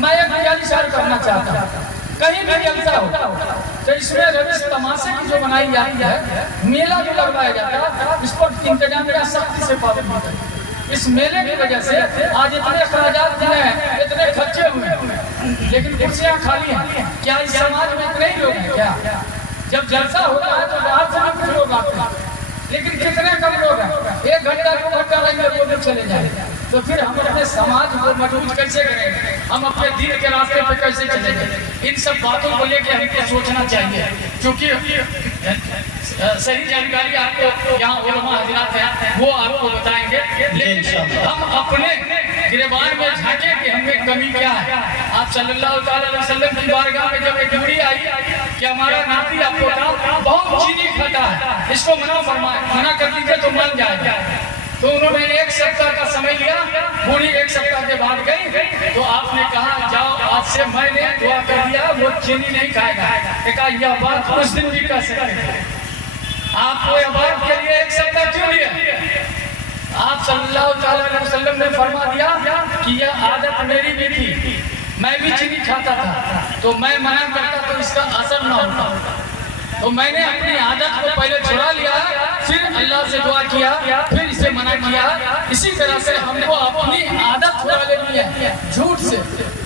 मैं एक गुजारिश करना चाहता हूँ, कहीं भी जलसा हो तो इसमें रविश तमाशे की जो बनाई जाती है, मेला जो लगवाया जाता है, इस पर इंतजाम का सख्ती से पाबंदी है। इस मेले की वजह से आज इतने अखराजात दिए हैं, इतने खर्चे हुए हैं, लेकिन कुर्सियाँ खाली हैं। क्या इस समाज में इतने ही लोग हैं क्या? जब जलसा होता है तो बाहर से कुछ लोग आते हैं, लेकिन कितने कम लोग हैं? 1 घंटा 2 घंटा लगेंगे वो भी चले जाएंगे। तो फिर हम अपने समाज को मजबूत कैसे करेंगे? हम अपने दीन के रास्ते पे कैसे चलेंगे? इन सब बातों को लेकर हमको सोचना चाहिए, क्योंकि सही जानकारी आपको यहाँ उलमा हज़रात हैं वो आपको बताएंगे, लेकिन हम अपने गिरबान में झांके कि हमें कमी क्या है। आप सल्लल्लाहु अलैहि वसल्लम की बारगाह में जब एक बूढ़ी आई कि हमारा नाती आपको बहुत चीनी खाता है, इसको मना कर दीजिए तो मान जाएगा। तो उन्होंने 1 सप्ताह का समय लिया, बूढ़ी 1 सप्ताह के बाद गई तो आपने कहा जाओ, आज से मैंने दुआ कर दिया वो चीनी नहीं खाएगा। कहा यह बात उस दिन भी कह सकते हैं, आपको यह बात के लिए 1 सप्ताह क्यों लिया? आप सल्लल्लाहु अलैहि वसल्लम ने फरमा दिया कि यह आदत मेरी भी थी, मैं भी चीनी खाता था, तो मैं मना करता तो इसका असर न होता। तो मैंने अपनी आदत को पहले छुड़ा लिया, फिर अल्लाह से दुआ किया, फिर इसे मना किया। इसी तरह से हमको अपनी आदत छुड़ा लेनी है, झूठ से,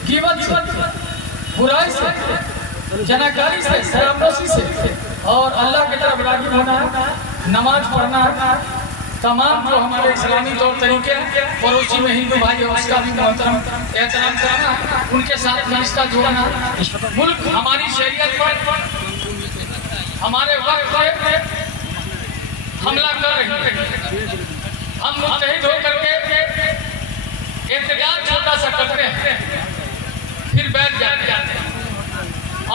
गिबत से, बुराई से, जनाकारी से, शराबनोशी से, और अल्लाह की तरफ राग़िब होना, नमाज पढ़ना, तमाम जो हमारे इस्लामी तौर तरीके हैं, पड़ोसी में हिंदू भाई है उसका भी मोहतरम एहतराम करना, उनके साथ रिश्ता जोड़ना। मुल्क हमारी शरीयत पर हमारे वक्त पे हमला कर रही है, हम मुत्तहिद होकर के एहतजाज छोटा सा करते हैं, फिर बैठ जाते हैं।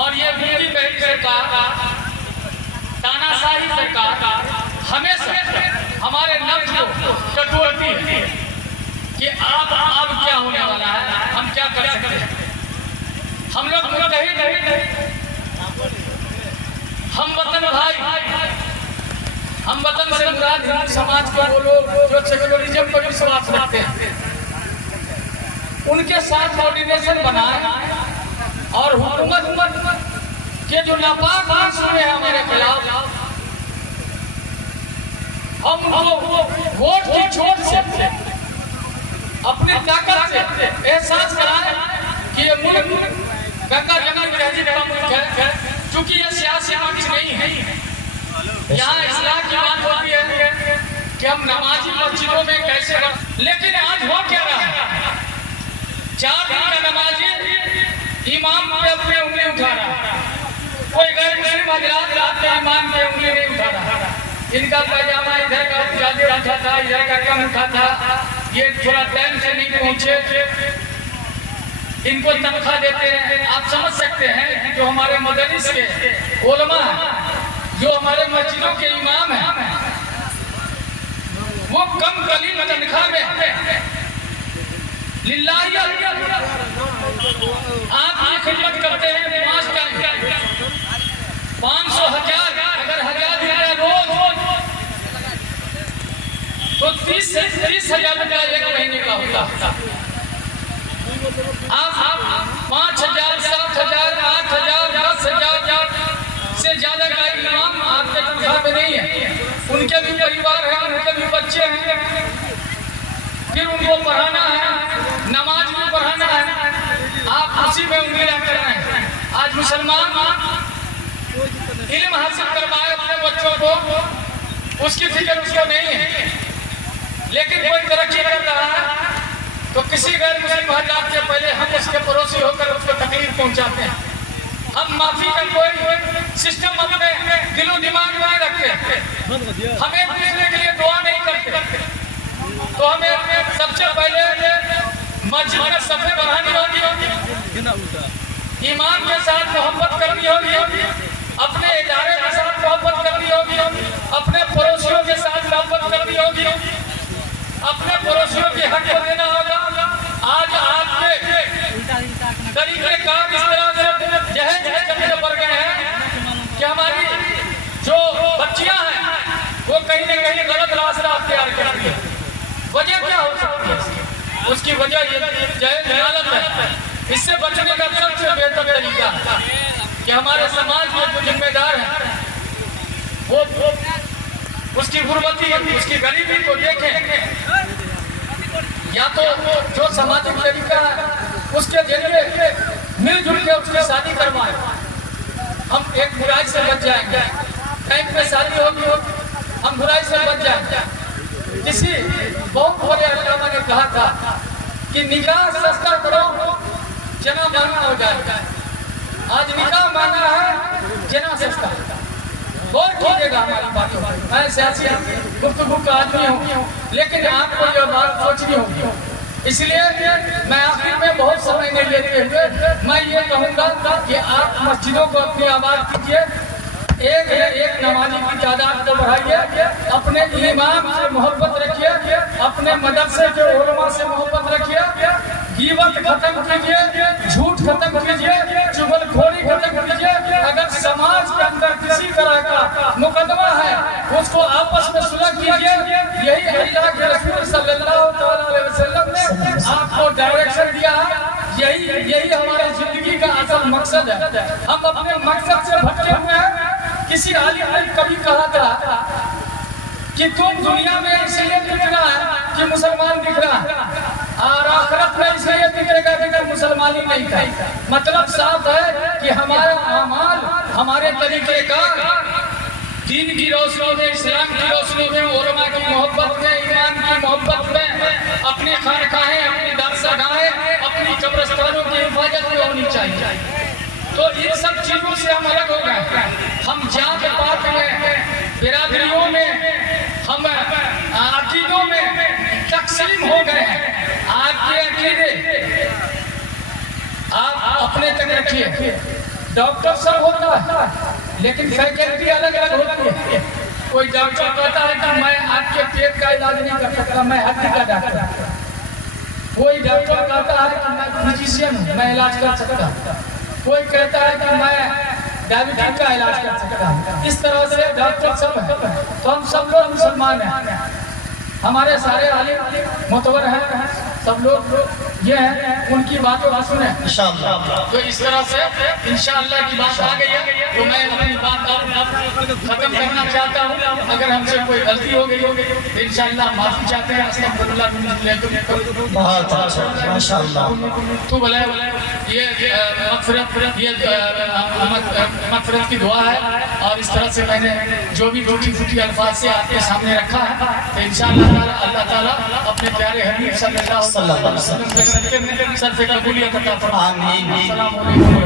और ये बीवी बहन सरकार, तानाशाही सरकार हमेशा हमारे नफ्स को कटोती है कि अब क्या होने वाला है, हम क्या कर सकते हैं। हम लोग मुत्तहिद नहीं, हम वतन भाई, हम वतन से मुराद हिंदू समाज के वो लोग जो सेकुलरिज्म पर विश्वास रखते हैं, उनके साथ कोऑर्डिनेशन बनाए और हुकूमत के जो नापाक मंसूबे हैं हमारे खिलाफ, हम उनको वोट की चोट से, अपनी ताकत से एहसास कराएं कि ये मुल्क गंगा जमुना तहजीब का मुल्क है। चूंकि ये सियासी मंच नहीं है, यहाँ इस्लाम की बात होती है कि हम नमाजी मस्जिदों में कैसे, लेकिन आज हो क्या रहा है? 4 दिन का नमाजी इमाम पे अपने उंगली उठा रहा है, कोई गैर मुस्लिम हज़रात अपने इमाम पे उंगली नहीं उठा रहा। इनका पैजामा इधर का ज्यादा उठा था, इधर का कम उठा था, ये थोड़ा टाइम से नहीं पहुंचे, इनको तनख्वाह देते हैं। आप समझ सकते हैं कि जो हमारे मदरस के उलमा हैं, जो हमारे मस्जिदों के इमाम हैं, वो कम कलील तनख्वाह में लिल्लाही आप खिदमत करते हैं 5 टाइम, 500 1000, अगर 1000 रुपया रोज तो 30,000 रुपया 1 महीने का होता। आप 5,000, 7,000, 8,000, 10,000 से ज्यादा का इमाम आपके तनख्वाह में नहीं है। उनके भी परिवार है, उनके भी बच्चे हैं, फिर उनको पढ़ाना है, नमाज भी पढ़ाना है, आप उसी में उंगलियां कर रहे हैं। आज मुसलमान इल्म हासिल करवाए अपने बच्चों को, उसकी फिक्र उसको नहीं है, लेकिन कोई तरक्की कर रहा है तो किसी गैर मुस्लिम हज़रात के पहले हम उसके पड़ोसी होकर उसको तकलीफ पहुंचाते हैं। हम माफी का कोई सिस्टम अपने दिलो दिमाग में नहीं रखते, हम एक दूसरे के लिए दुआ नहीं करते। तो हमें सबसे पहले मस्जिद में सफे बढ़ानी होगी, ईमान के साथ मोहब्बत करनी होगी, अपने इदारे के साथ मोहब्बत करनी होगी, अपने पड़ोसियों के साथ मोहब्बत करनी होगी, अपने पड़ोसियों के हक को देना होगा। आज आपके तरीके कार इस तरह से जहज करने पड़ गए हैं कि हमारी जो बच्चियां हैं वो कहीं न कहीं गलत रास्ता अख्तियार कर रही है। वजह क्या हो सकती है? उसकी वजह ये जहज हालत है इससे बचने का सबसे बेहतर तरीका कि हमारे समाज में जो जिम्मेदार है वो उसकी गुर्बती, उसकी गरीबी को देखें, या तो जो सामाजिक तरीका है उसके जरिए मिलजुल के उसकी शादी करवाएं। हम एक बुराई से बच जाएंगे। बैंक में शादी होगी हम बुराई से बच जाएंगे। किसी बहुत बड़े अल्लामा ने कहा था कि निकाह सस्ता करो जना महंगा हो जाएगा। आज निकाह महंगा है, जना सस्ता। बहुत कीजिएगा हमारी बातों। मैं सियासी गुफ्तगू का आदमी हूँ, लेकिन आपको यह बात सोचनी होगी। इसलिए मैं आखिर में बहुत समय नहीं लेते हुए मैं ये कहूँगा कि आप मस्जिदों को अपनी आबाद कीजिए, एक नमाजी की तादाद को बढ़ाइए, अपने इमाम से मोहब्बत रखिए, अपने मदरसे के उलमा से मोहब्बत रखिए, ग़ीबत खत्म कीजिए, झूठ खत्म कीजिए, चुगलखोरी खत्म कीजिए। अगर समाज के अंदर किसी तरह का मुकदमा है उसको आपस में सुलह कीजिए। यही अल्लाह के रसूल सल्लल्लाहु अलैहि वसल्लम ने आपको डायरेक्शन दिया। यही हमारी जिंदगी का असल मकसद है। हम अपने मकसद से भटके हुए हैं। किसी आलिम ने कभी कहा था कि तुम दुनिया में इसलिए दिख रहा है कि मुसलमान दिख रहा है, और आखिरत में इसलिए दिखेगा कि मुसलमान ही नहीं था। मतलब साफ है कि हमारा अमाल, हमारे तरीके का दीन की रोशनी में, इस्लाम की रोशनी में, उलमा की मोहब्बत में, ईमान की मोहब्बत में, अपनी खानकाहें, अपनी दरसगाहें, अपनी कब्रिस्तानों की हिफाजत में होनी चाहिए। तो इन सब चीजों से हम अलग हो गए। हम जात पात में, बिरादरियों में, हम अकीदों में तकसीम हो गए हैं। आपके अकीदे आप अपने तक रखिए। डॉक्टर सब होता है लेकिन फैकल्टी अलग अलग होती है। कोई डॉक्टर कहता है कि मैं आपके पेट का इलाज नहीं कर सकता, मैं हड्डी का डॉक्टर। कोई डॉक्टर कहता है कि मैं फिजिशियन हूँ, मैं इलाज कर सकता हूँ। कोई कहता है कि मैं डायबिटीज का इलाज कर सकता हूँ। इस तरह से डॉक्टर सब है। तो हम सब लोग मुसलमान हैं। हमारे सारे आलिम मोतबर हैं, सब लोग ये हैं, उनकी बातों को सुने इंशाअल्लाह। तो इस तरह से इंशाअल्लाह की बात आ गई है। तो मैं अपनी बात खत्म करना चाहता हूँ। अगर हमसे कोई गलती हो गई होगी तो इंशाअल्लाह माफी चाहते हैं। बहुत अच्छा माशाअल्लाह। तो बोले ये मग़फ़िरत की दुआ है। और इस तरह से मैंने जो भी टूटी फूटी अल्फाज से आपके सामने रखा है, तो इंशाअल्लाह अल्लाह ताला अपने प्यारे हबीब सल्लल्लाहु अलैहि वसल्लम के सर पे कबूलियत अता फरमाए। आमीन।